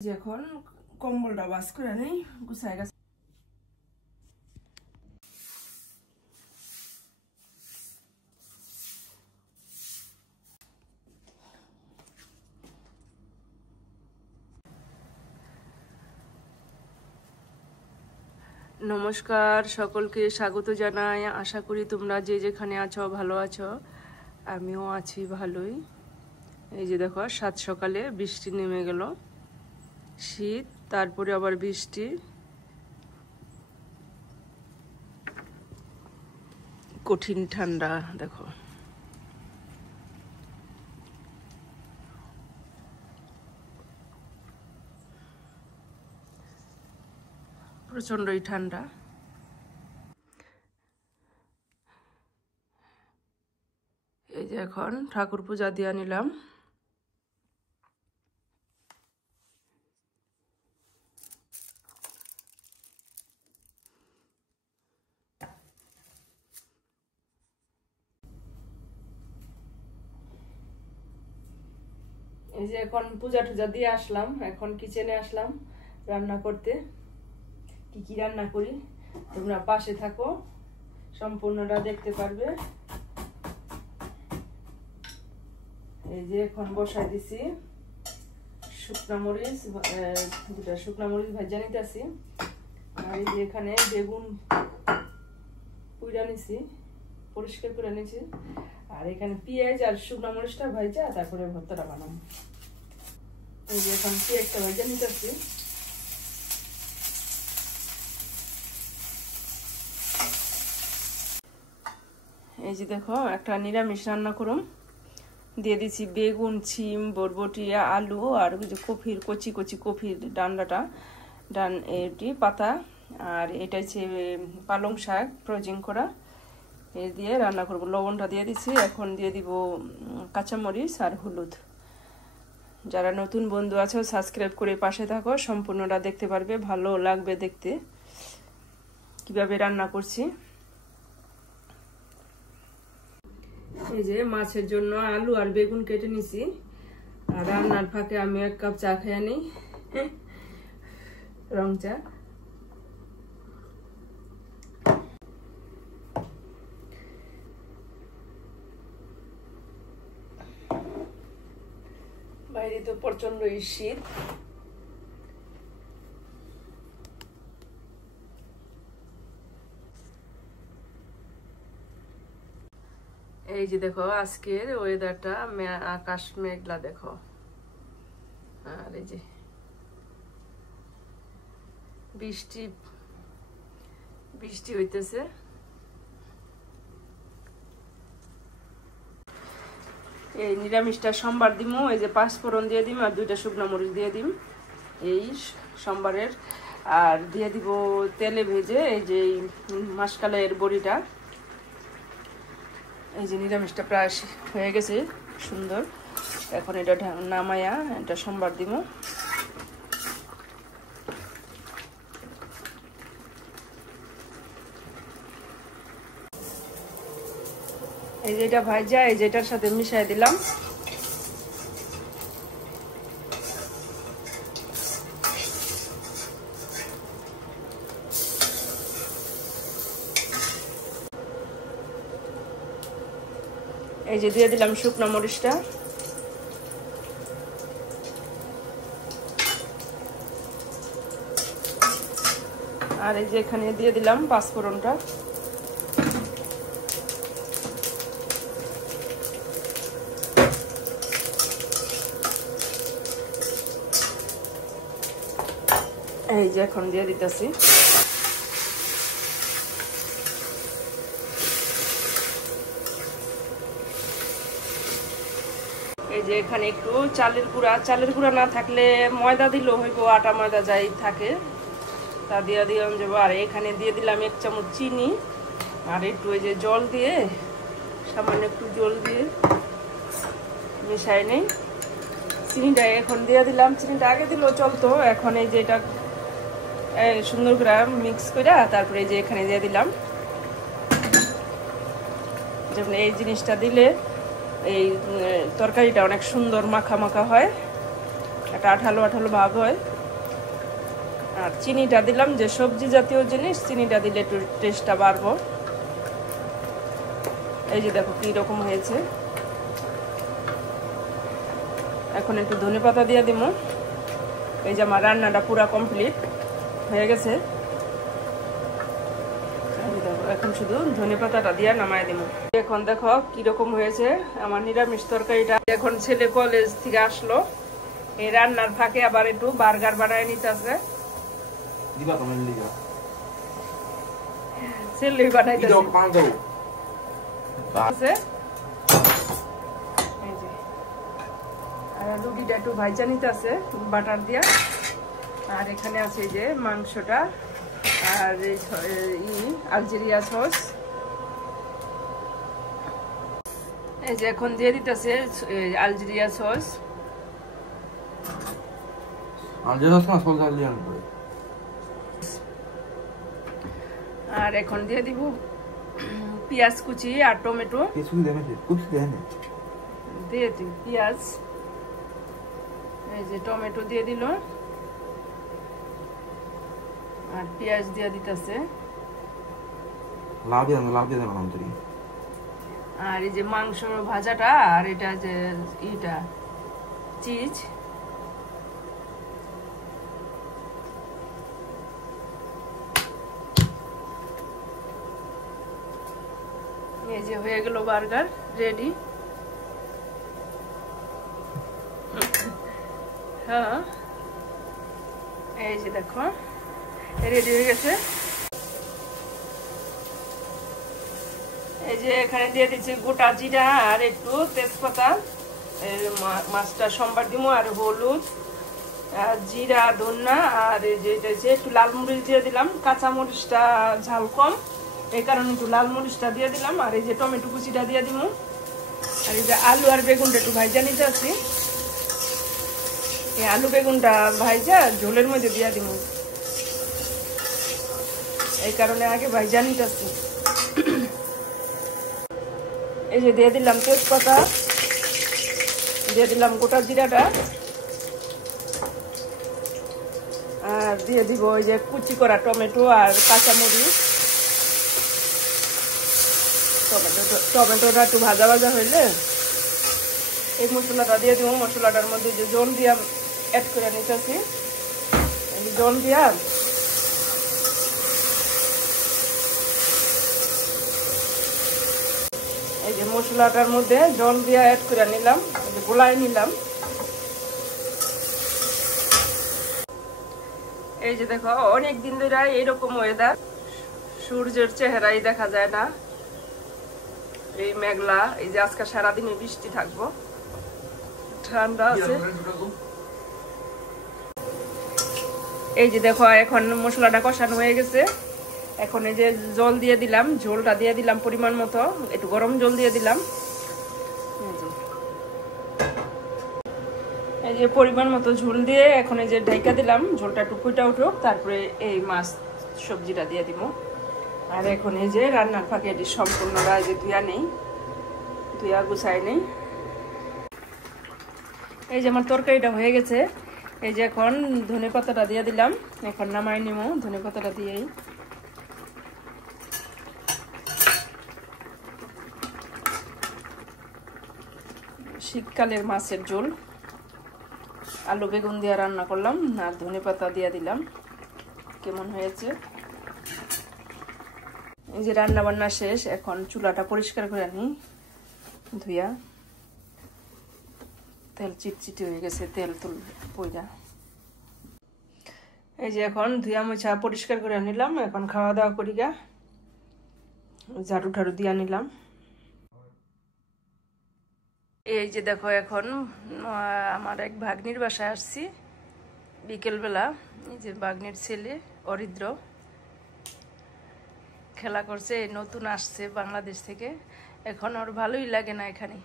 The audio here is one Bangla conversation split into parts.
এখন কম্বলটা বাস করে নেই, গুছাই গেছে। নমস্কার, সকলকে স্বাগত জানাই। আশা করি তোমরা যে যেখানে আছো ভালো আছো, আমিও আছি ভালোই। এই যে দেখো, সাত সকালে বৃষ্টি নেমে গেল, শীত, তারপরে আবার বৃষ্টি, কঠিন ঠান্ডা। দেখো প্রচন্ডই ঠান্ডা। এই যে এখন ঠাকুর পূজা দিয়ে নিলাম। এই যে এখন পূজা টুজা দিয়ে আসলাম, এখন কিচেনে আসলাম রান্না করতে। কি কি রান্না করি তোমরা পাশে থাকো, সম্পূর্ণটা দেখতে পারবে। এই যে এখন বসাই দিছি শুকনা মরিচ, দুটা শুকনা মরিচ ভাজা নিতেছি। আর এই যে এখানে বেগুন পুইরা নিছি, পরিষ্কার করে নিছি। আর এখানে পেঁয়াজ আর শুকনা মরিচটা ভাজা তারপরে ভর্তাটা বানাবো। এই যে এখন পেঁয়াজটা ভাজা নিতেছি। এই যে দেখো, একটা নিরামিষ রান্না করুম। দিয়ে দিচ্ছি বেগুন, সিম, বরবটি, আলু আর কপির কচি কচি কপির এটি পাতা। আর এটা হচ্ছে পালং শাক ফ্রোজিং করা, এই দিয়ে রান্না করব। লবণটা দিয়ে দিচ্ছি। এখন দিয়ে দিব কাঁচামরিচ আর হলুদ। যারা নতুন বন্ধু আছো সাবস্ক্রাইব করে পাশে থাকো, সম্পূর্ণটা দেখতে পারবে, ভালো লাগবে দেখতে কিভাবে রান্না করছি। এই যে মাছের জন্য আলু আর বেগুন কেটে নিছি। আর রান্নার ফাঁকে আমি 1 কাপ চা খেয়ে নিই, রং চা। বাইরে তো প্রচন্ড শীত। এই যে দেখো আজকের ওয়েদারটা, আকাশ মেঘলা দেখো। আর এই যে বৃষ্টি বৃষ্টি হইতেছে। এই নিরামিষটা সোমবার দিম। এই যে 5 ফোড়ন দিয়ে দিম আর 2টা শুকনো মরিচ দিয়ে দিম এই সোমবারের। আর দিয়ে দিব তেলে ভেজে এই যে মাসকালের বড়িটা। এই যে নিরামিষটা প্রায় হয়ে গেছে সুন্দর। এখন এটা নামায়া এটা সোমবার দিব। এই যে এটা ভাজা, এই যেটার সাথে মিশাই দিলাম। এই যে দিয়ে দিলাম শুকনো মরিচটা। আর এই যে এখানে দিয়ে দিলাম 5 ফোড়নটা। এই যে এখন দিয়ে দিতেছি। এই যে এখানে একটু চালের গুঁড়া না থাকলে ময়দা দিলেও হইব, আটা ময়দা যাই থাকে তা দিয়ে দিলাম যাবো। আর এখানে দিয়ে দিলাম 1 চামচ চিনি। আর একটু ওই যে জল দিয়ে, সামান্য একটু জল দিয়ে মিশাই নেই। চিনিটা এখন দিয়ে দিলাম। চিনিটা আগে দিলেও চলতো, এখন এই যে এটা সুন্দর করে মিক্স করে তারপরে এই যে এখানে দিয়ে দিলাম। যেমন এই জিনিসটা দিলে এই তরকারিটা অনেক সুন্দর মাখা মাখা হয়। একটা আঠালো আঠালো ভাব হয়। আর চিনিটা দিলাম, যে সবজি জাতীয় জিনিস চিনিটা দিলে একটু টেস্টটা বাড়বো। এই যে দেখো কি রকম হয়েছে। এখন একটু ধনেপাতা দিয়ে দিব। এই যে আমার রান্নাটা পুরো কমপ্লিট হয়ে গেছে। এখন শুধু ধনেপাতাটা দিয়ে নামাই দিব। এখন দেখো কিরকম হয়েছে আমার নিরামিষ তরকারিটা। এখন ছেলে কলেজ থেকে আসলো, এই রান্নার ফাঁকে আবার একটু বার্গার বানায় নিতেছে। ছেলে বানাইতেছে। আর রুটিটা একটু ভাজা নিতেছে বাটার দিয়া। আর এখানে আছে এই যে মাংসটা আর আলজেরিয়া সস। এই যে এখন দিয়ে দিতেছে আলজেরিয়া সস। আর এখন দিয়ে দিব পেঁয়াজ কুচি আর টমেটো দিয়ে দিই পেঁয়াজ। এই যে টমেটো দিয়ে দিল আর পেঁয়াজ দিয়ে দিতেছে। আর এই যে মাংস ভাজাটা আর এটা যে ইটা চিজ। এই যে হয়ে গেল বার্গার রেডি। হ্যাঁ এই যে দেখো রেডি হয়ে গেছে। এই যে এখানে দিয়ে দিচ্ছি গোটা জিরা আর একটু তেজপাতা। মাছটা সম্বার দিব আর হলুদ আর জিরা ধন্যা আর এই যে এটা একটু লাল মরিচ দিয়ে দিলাম। কাঁচা মরিচটা ঝাল কম এই কারণে একটু লাল মরিচটা দিয়ে দিলাম। আর এই যে টমেটো কুচিটা দিয়ে দিব। আর এই যে আলু আর বেগুনটা একটু ভাজা নিতে আছি। এই আলু বেগুনটা ভাজা ঝোলের মধ্যে দিয়ে দিব, এই কারণে আগে ভাজা নিতে আছি। এই যে দিয়ে দিলাম তেজপাতা, দিয়ে দিলাম গোটা জিরাটা আর দিয়ে দিব ওই যে কুচি করা টমেটো আর কাঁচামরিচ। টমেটোটা একটু ভাজা ভাজা হইলে এই মশলাটা দিয়ে দিব। মশলাটার মধ্যে যে জল দিয়া অ্যাড করে নিতেছি। জল দিয়া এই যে মশলাটার মধ্যে জল দিয়া অ্যাড করে নিলাম, গোলাই নিলাম। এই যে দেখো অনেক দিন ধরে এইরকম ওয়েদার, সূর্যের চেহারাই দেখা যায় না। এই মেঘলা, এই যে আজকে সারাদিনই বৃষ্টি থাকবো, ঠান্ডা আছে। এই যে দেখো এখন মশলাটা কষানো হয়ে গেছে। এখন এই যে জল দিয়ে দিলাম, ঝোলটা দিয়ে দিলাম পরিমাণ মতো, একটু গরম জল দিয়ে দিলাম। এই যে পরিমাণ মতো ঝোল দিয়ে এখন এই যে ঢাকা দিলাম, ঝোলটা একটু ফুটা উঠুক, তারপরে এই মাছ সবজিটা দিয়ে দিব। আর এখন এই যে রান্নার ফাঁকে এটি সম্পূর্ণটা যে ধুয়া নেই, ধুয়া গুছাই নেই। এই যে আমার তরকারিটা হয়ে গেছে। এই যে এখন ধনে পাতাটা দিয়ে দিলাম, এখন নামাই নিব ধনে পাতাটা দিয়েই। শীতকালের মাছের ঝোল, আলু বেগুন দিয়ে রান্না করলাম আর ধনে পাতা দিয়ে দিলাম। কেমন হয়েছে? এই যে রান্না বান্না শেষ, এখন চুলাটা পরিষ্কার করে নিই ধুইয়া। তেল চিটচিটি হয়ে গেছে, তেল তুল পইরা। এই যে এখন ধুইয়া মোছা পরিষ্কার করে নিলাম, এখন খাওয়া দাওয়া করি গা। ঝাড়ু ঠাড়ু দিয়া নিলাম। এই যে দেখো এখন আমার এক ভাগ্নির বাসায় আসছি বিকেলবেলা। এই যে ভাগ্নির ছেলে অরিদ্র খেলা করছে, নতুন আসছে বাংলাদেশ থেকে। এখন ওর ভালোই লাগে না এখানে,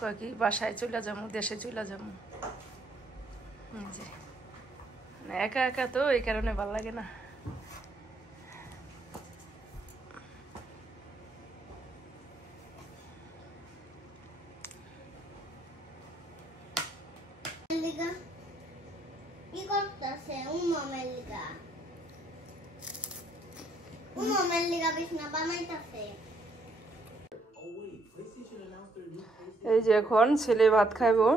কয় কি বাসায় চলে যাবো, দেশে চলে যাবো। একা একা তো এই কারণে ভালো লাগে না। কি করতেছে উম্মামেলিকা বিছনা বানাইতাছে। এই যে এখন ছেলে ভাত খাইবো,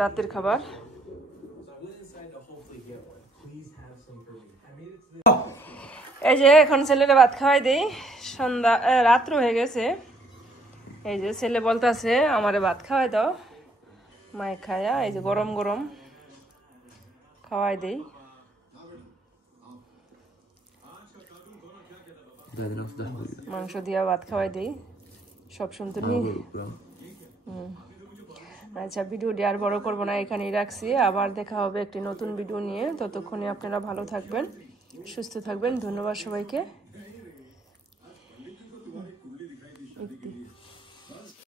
রাতের খাবার। এই যে এখন ছেলেরে ভাত খাওয়াই দেই, সন্ধ্যা রাত্র হয়ে গেছে। এই যে ছেলে বলতেছে আমারে ভাত খাওয়াই দাও, মায়ে খায়া এই যে গরম গরম খাওয়াই দেই। মাংস দিয়া ভাত খাওয়াই দেই সব শুনতুনি। আচ্ছা, ভিডিওটি আর বড় করবো না, এখানেই রাখছি। আবার দেখা হবে একটি নতুন ভিডিও নিয়ে। ততক্ষণে আপনারা ভালো থাকবেন, সুস্থ থাকবেন। ধন্যবাদ সবাইকে।